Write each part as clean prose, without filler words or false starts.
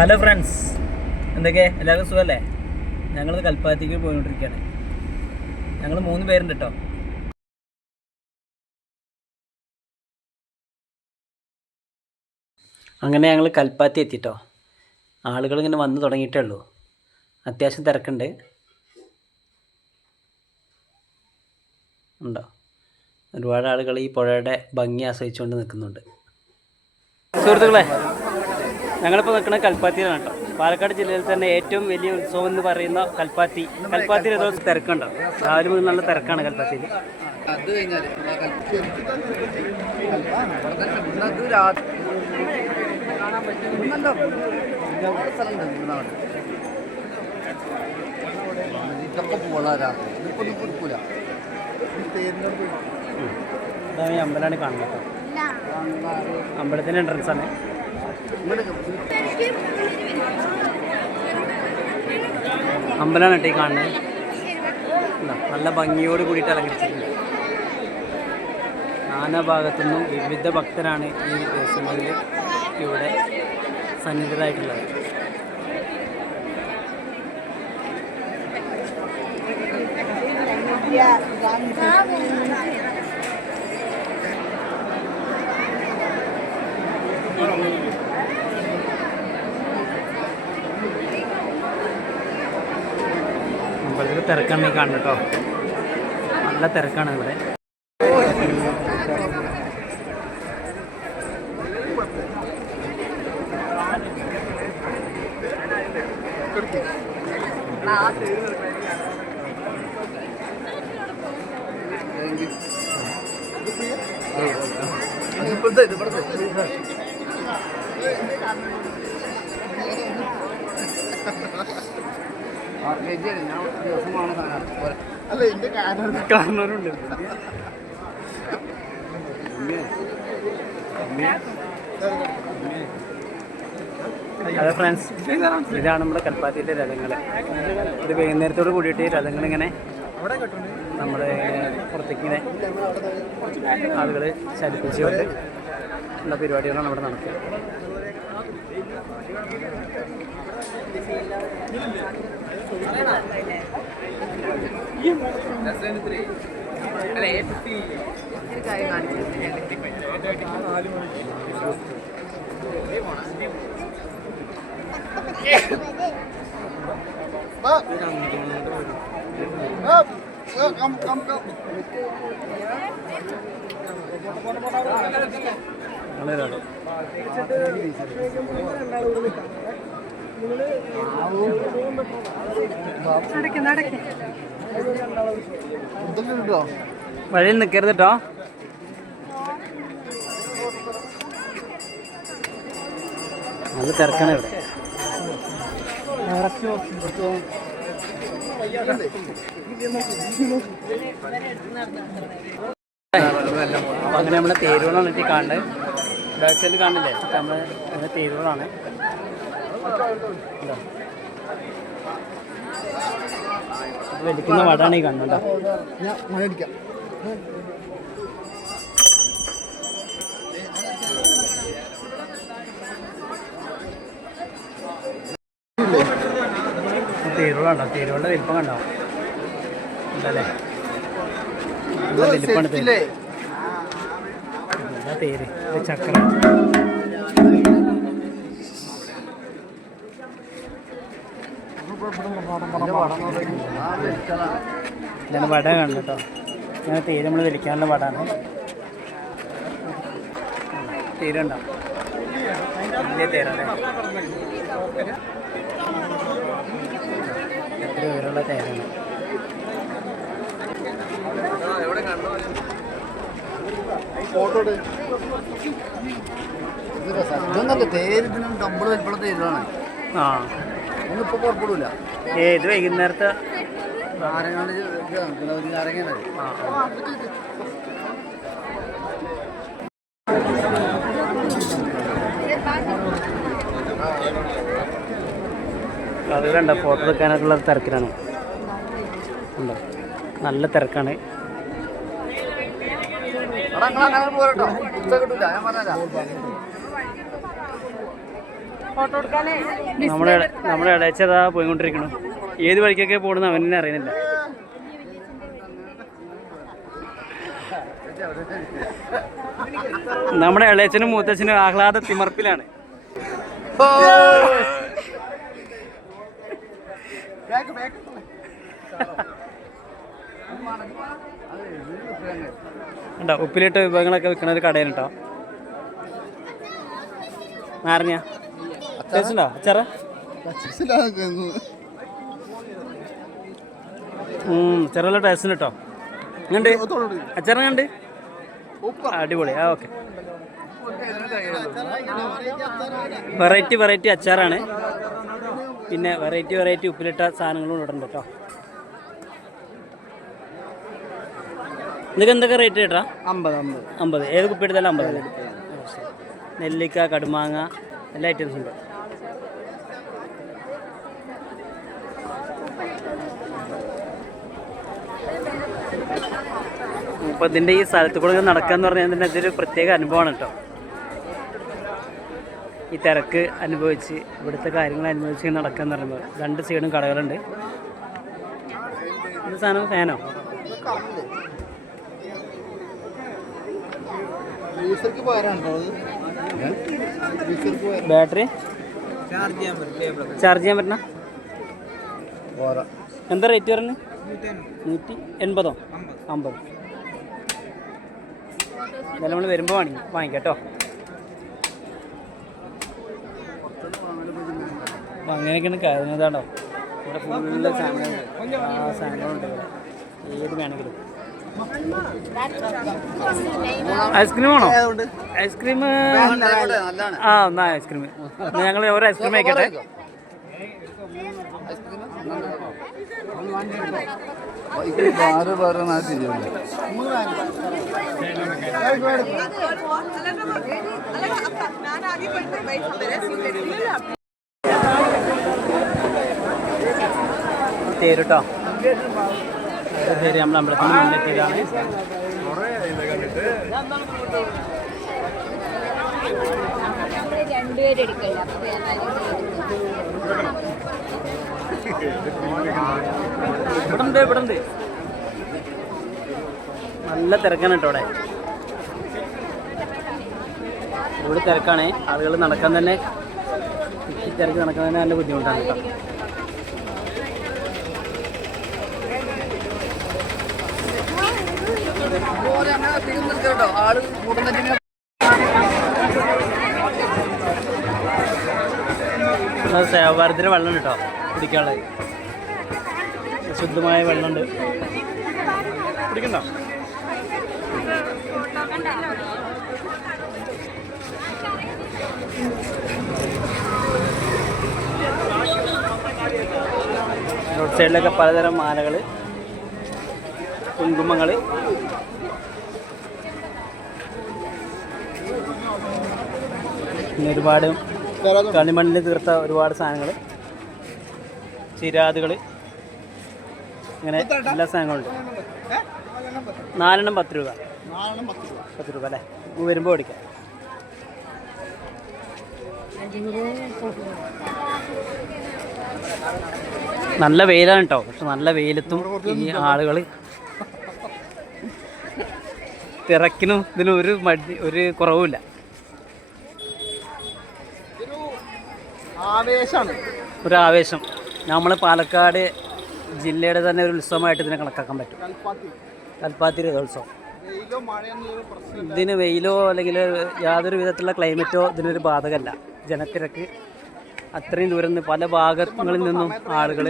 Hello friends, എന്തൊക്കെ എല്ലാവർക്കും സുഖമല്ലേ? ഞങ്ങൾ കൽപ്പാത്തിക്ക് പോയിക്കൊണ്ടിരിക്കുകയാണ്. ഞങ്ങൾ 3 പേരുണ്ട് കേട്ടോ. അങ്ങനെ ഞങ്ങൾ കൽപ്പാത്തി എത്തിട്ടോ. ആളുകൾ ഇങ്ങനെ വന്ന് തുടങ്ങിയിട്ടേ ഉള്ളൂ. അത്യാവശ്യം തിരക്കുണ്ട്. ഉണ്ടോ? ഒരുപാട് ആളുകൾ ഈ പുഴയുടെ ഭംഗി ആസ്വദിച്ചുകൊണ്ട് നിൽക്കുന്നുണ്ട്. സുഹൃത്തുക്കളെ, ഞങ്ങളിപ്പോൾ നിൽക്കുന്നത് കൽപ്പാത്തിയിലാണ് കേട്ടോ. പാലക്കാട് ജില്ലയിൽ തന്നെ ഏറ്റവും വലിയ ഉത്സവം എന്ന് പറയുന്ന കൽപ്പാത്തി. കൽപ്പാത്തിയിൽ ഏതോ തിരക്കുണ്ടോ? രാവിലെ മുതൽ നല്ല തിരക്കാണ് കൽപ്പാത്തിയിൽ. ഇതാണ് ഈ അമ്പലമാണ് കാണുന്നത് കേട്ടോ. അമ്പലത്തിൻ്റെ എൻട്രൻസ് ആണ്. അമ്പലമാണ് കേട്ടോ ഈ കാണുന്നത്. നല്ല ഭംഗിയോട് കൂടിയിട്ട് അലങ്കരിച്ചിട്ടുണ്ട്. നാനാ ഭാഗത്തുനിന്നും വിവിധ ഭക്തരാണ് ഈ ദിവസങ്ങളിൽ ഇവിടെ സന്നിഹിതരായിട്ടുള്ളത്. അമ്പലത്തിൽ തിരക്കാണ് ഈ കാണുന്നത് കേട്ടോ. നല്ല തിരക്കാണ് ഇവിടെ. അല്ല എന്റെ കാണാറുണ്ട്. അതെ ഫ്രണ്ട്സ്, ഇതാണ് നമ്മുടെ കൽപ്പാത്തിയിലെ രഥങ്ങൾ. ഇത് വൈകുന്നേരത്തോട് കൂടിയിട്ട് രഥങ്ങളിങ്ങനെ നമ്മുടെ പുറത്തേക്കിങ്ങനെ ആളുകൾ ചലിപ്പിച്ചുകൊണ്ട് ഉള്ള പരിപാടികളാണ് അവിടെ നടക്കുക. വഴിയിൽ നിൽക്കരുത് കേട്ടോ. നല്ല തിരക്കാണ് ഇവിടെ. അങ്ങനെ നമ്മളെ തേരുകളാണ് എത്തി കാണുന്നത്. ബാക്ക് സൈഡിൽ കാണില്ലേ? നമ്മൾ അങ്ങനെ തേരുകളാണ്. വലിക്കുന്ന വടാണ് ഈ കാണുന്നുണ്ടോ? തേരുകളുണ്ടോ? തേരുകളുടെ വലിപ്പം കണ്ടോ? ഉണ്ടല്ലേ? വലിപ്പാണ് തേര്. തേര് ചക്ര. ഇതാണ് വട കാണുന്നത് കേട്ടോ. ഇങ്ങനെ തേര് നമ്മൾ വലിക്കാനുള്ള വടാണ്. തേരുണ്ടോ? വലിയ തേരല്ലേ? എത്ര പേരുള്ള തേരാണ്. ഇതൊന്നല്ല തേര്, ഇതിനും ഡബിൾ വലിപ്പുള്ള തേരുകളാണ്. ആ, ഒന്നും ഇപ്പോൾ കുഴപ്പമില്ല. ഇത് വൈകുന്നേരത്തെ നാരങ്ങ അതുകൊണ്ട് ഫോട്ടോ എടുക്കാനൊക്കെയുള്ള തിരക്കിലാണ്. ഉണ്ടോ? നല്ല തിരക്കാണ്. നമ്മുടെ ഇളയച്ചതാ പോയിക്കൊണ്ടിരിക്കണു. ഏത് വഴിക്കൊക്കെ പോകണമെന്ന് അവനെ അറിയുന്നില്ല. നമ്മുടെ ഇളയച്ചനും മൂത്തച്ഛനും ആഹ്ലാദ തിമർപ്പിലാണ്. ഉണ്ടോ ഉപ്പിലിട്ട വിഭവങ്ങളൊക്കെ വിൽക്കുന്ന ഒരു കടയാണ് കേട്ടോ. നാരങ്ങ ടേസ്റ്റ് ഉണ്ടോ അച്ചാറ? ചെറുള്ള ടേസ്റ്റ് ഉണ്ട് കേട്ടോ. കണ്ട് അച്ചാറ കണ്ട് അടിപൊളി. ആ ഓക്കെ. വെറൈറ്റി അച്ചാറാണ്. പിന്നെ വെറൈറ്റി ഉപ്പിലിട്ട സാധനങ്ങളും ഇടുന്നുണ്ട് കേട്ടോ. ഇതൊക്കെ എന്തൊക്കെ റേറ്റ് കേട്ടാ? 50. ഏത് കുപ്പി എടുത്താലും 50. നെല്ലിക്ക, കടുമാങ്ങ, എല്ലാ ഐറ്റംസും ഉണ്ട്. അപ്പോൾ ഇതിൻ്റെ ഈ സ്ഥലത്ത് കൂടെ നടക്കാന്ന് പറഞ്ഞാൽ തന്നെ ഇതൊരു പ്രത്യേക അനുഭവമാണ് കേട്ടോ. ഈ തിരക്ക് അനുഭവിച്ച് ഇവിടുത്തെ കാര്യങ്ങൾ അനുഭവിച്ച് നടക്കാന്ന് പറയുമ്പോൾ 2 സൈഡും കടകളുണ്ട്. ഇത് സാധനം ഫാനോ? ബാറ്ററി ചാർജ് ചെയ്യാൻ പറ്റണ? എന്താ റേറ്റ് പറഞ്ഞു? 180. 50. ഇതെല്ലാം നമ്മൾ വരുമ്പോൾ വാങ്ങിക്കാം കേട്ടോ. അപ്പം അങ്ങനെയൊക്കെയാണ് കാര്യം. ഇതാണോ ഇവിടെ ഫുള്ള് സാധനങ്ങളുണ്ട്. ആ സാധനങ്ങളുണ്ട് ഇവിടെ ഏത് വേണമെങ്കിലും. ഐസ്ക്രീം ആണോ? ഐസ്ക്രീം ആ എന്നാ ഐസ്ക്രീം ഞങ്ങൾ ഒരു ഐസ്ക്രീം ആയിക്കട്ടെ. തേരുട്ടോ പേര് നമ്മൾ അമ്പലത്തിന് മുന്നിലെത്തിയതാണ്. ഇവിടെ നല്ല തിരക്കാണ് കേട്ടോ. ഇവിടെ തിരക്കാണ്. ആളുകൾ നടക്കാൻ തന്നെ തിരക്ക് നടക്കാൻ തന്നെ നല്ല ബുദ്ധിമുട്ടാണ് കേട്ടോ. സേവാഭാരത്തിന് വെള്ളം കേട്ടോ കുടിക്കാനുള്ളത്. ശുദ്ധമായ വെള്ളമുണ്ട്. കുടിക്കണ്ടോ? റോഡ് സൈഡിലൊക്കെ പലതരം മാലകൾ, കുങ്കുമങ്ങൾ, പിന്നെ ഒരുപാട് കളിമണ്ണിൽ തീർത്ത ഒരുപാട് സാധനങ്ങൾ, ചിരാതുകൾ, ഇങ്ങനെ എല്ലാ സാധനങ്ങളുണ്ട്. 4 10 രൂപ. 10 രൂപ അല്ലേ? വരുമ്പോൾ ഓടിക്കാം. നല്ല വെയിലാണ് കേട്ടോ. പക്ഷെ നല്ല വെയിലത്തും ഈ ആളുകൾ തിരക്കിനും ഇതിനും ഒരു കുറവുമില്ല. ഒരു ആവേശം. നമ്മൾ പാലക്കാട് ജില്ലയുടെ തന്നെ ഒരു ഉത്സവമായിട്ട് ഇതിനെ കണക്കാക്കാൻ പറ്റും. കൽപ്പാത്തി രഥോത്സവം. ഇതിന് വെയിലോ അല്ലെങ്കിൽ യാതൊരു വിധത്തിലുള്ള ക്ലൈമറ്റോ ഇതിനൊരു ബാധകമല്ല. ജനത്തിരക്ക് അത്രയും ദൂരം നിന്ന് പല ഭാഗങ്ങളിൽ നിന്നും ആളുകൾ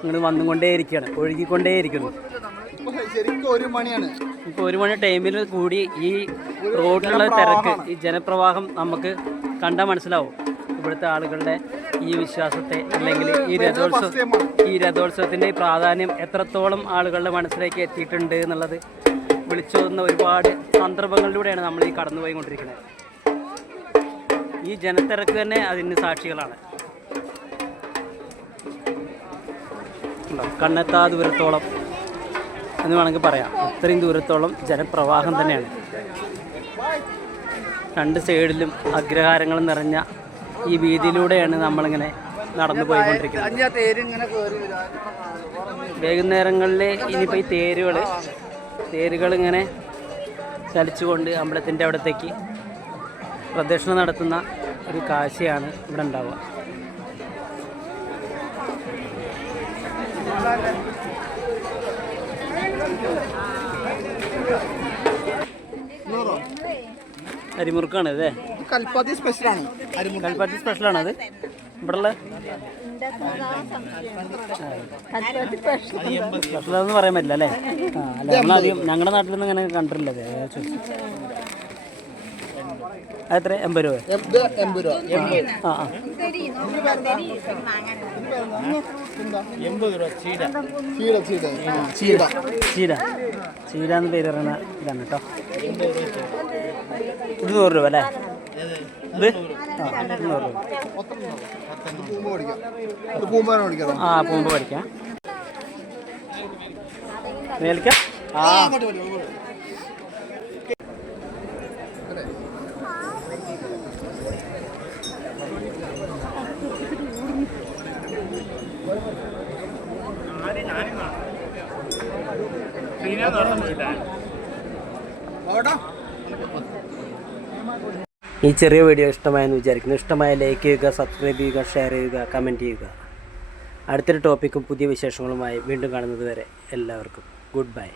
ഇങ്ങനെ വന്നുകൊണ്ടേയിരിക്കുകയാണ്, ഒഴുകിക്കൊണ്ടേയിരിക്കുന്നു. ഇപ്പോൾ 1 മണി ടൈമിൽ കൂടി ഈ റോഡിലുള്ള തിരക്ക്, ഈ ജനപ്രവാഹം നമുക്ക് കണ്ടാൽ മനസ്സിലാവും ഇവിടുത്തെ ആളുകളുടെ ഈ വിശ്വാസത്തെ, അല്ലെങ്കിൽ ഈ രഥോത്സവത്തിൻ്റെ പ്രാധാന്യം എത്രത്തോളം ആളുകളുടെ മനസ്സിലേക്ക് എത്തിയിട്ടുണ്ട് എന്നുള്ളത് വിളിച്ചോതുന്ന ഒരുപാട് സന്ദർഭങ്ങളിലൂടെയാണ് നമ്മൾ ഈ കടന്നുപോയിക്കൊണ്ടിരിക്കുന്നത്. ഈ ജനത്തിരക്ക് തന്നെ അതിന് സാക്ഷികളാണ്. കണ്ണെത്താ ദൂരത്തോളം എന്ന് വേണമെങ്കിൽ പറയാം. അത്രയും ദൂരത്തോളം ജനപ്രവാഹം തന്നെയാണ്. 2 സൈഡിലും അഗ്രഹാരങ്ങൾ നിറഞ്ഞ ഈ വീതിയിലൂടെയാണ് നമ്മളിങ്ങനെ നടന്നു പോയിക്കൊണ്ടിരിക്കുന്നത്. തേരിങ്ങനെ കയറി വൈകുന്നേരങ്ങളിൽ ഇനിയിപ്പോൾ ഈ തേരുകൾ ഇങ്ങനെ ചലിച്ചുകൊണ്ട് അമ്പലത്തിൻ്റെ അവിടത്തേക്ക് പ്രദക്ഷിണം നടത്തുന്ന ഒരു കാഴ്ചയാണ് ഇവിടെ ഉണ്ടാവുക. അരിമുറുക്കാണ് അല്ലേ? കൽപ്പാത്തി സ്പെഷ്യലാണ്. കൽപ്പാത്തി സ്പെഷ്യലാണത് ഇവിടെ ഉള്ള സ്പെഷ്യലെന്ന് പറയാൻ പറ്റില്ല അല്ലേ? അല്ല നമ്മളധികം ഞങ്ങളുടെ നാട്ടിലൊന്നും ഇങ്ങനെ കണ്ടിട്ടില്ല. അതെത്ര 80 രൂപ? 80 രൂപ. ചീര എന്ന് പേര് പറയുന്ന ഇതാണ് കേട്ടോ. ഇത് 100 രൂപ അല്ലേ? ഇത് 100 രൂപ. പൂമ്പ് പഠിക്കാം. മേലിക്കാം. ഈ ചെറിയ വീഡിയോ ഇഷ്ടമായെന്ന് വിചാരിക്കുന്നു. ഇഷ്ടമായ ലൈക്ക് ചെയ്യുക, സബ്സ്ക്രൈബ് ചെയ്യുക, ഷെയർ ചെയ്യുക, കമൻറ്റ് ചെയ്യുക. അടുത്തൊരു ടോപ്പിക്കും പുതിയ വിശേഷങ്ങളുമായി വീണ്ടും കാണുന്നത് വരെ എല്ലാവർക്കും ഗുഡ് ബൈ.